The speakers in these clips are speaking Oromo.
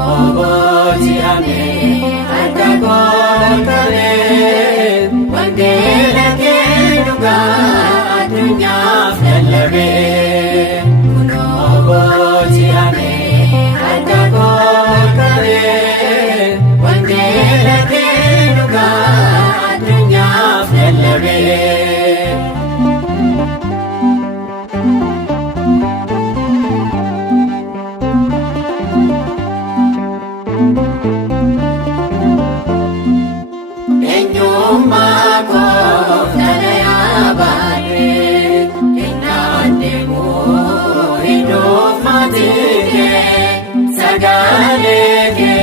Obotiame, Adagolkare, Wangele Keduga, Adunya Fellere. Obotiame, Adagolkare, Wangele Keduga, Adunya Fellere. Sagaleke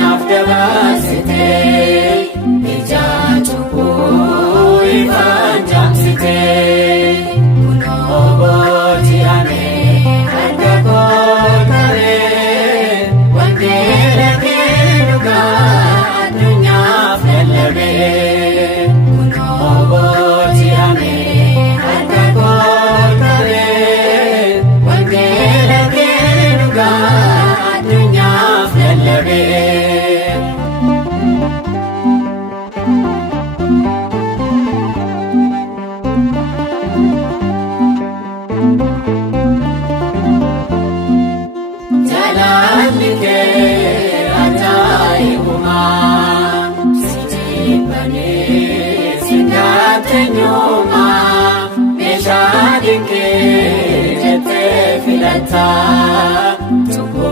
naftabasite, ijatuko ifanjamsite. Obotiame adagolkare, wangele keduga adunya fellere. Obotiame adagolkare, wangele keduga adunya fellere. Jalalike ajaibuma, sijibane singatenyuma, meshadinke jete filata, tuko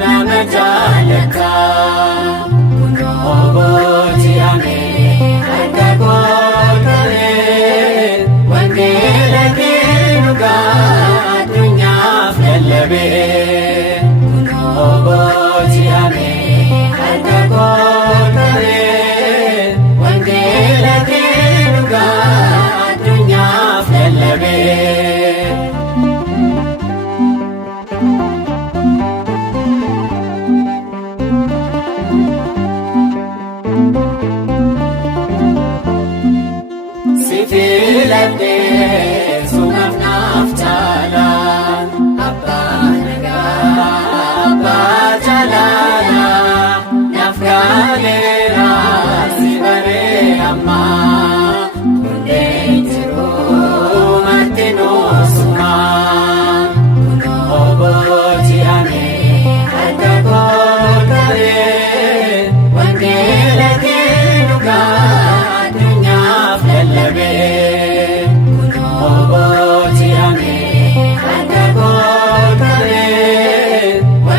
namajalaka. Obotiame adagolkare, wangele keduga adunya fellere.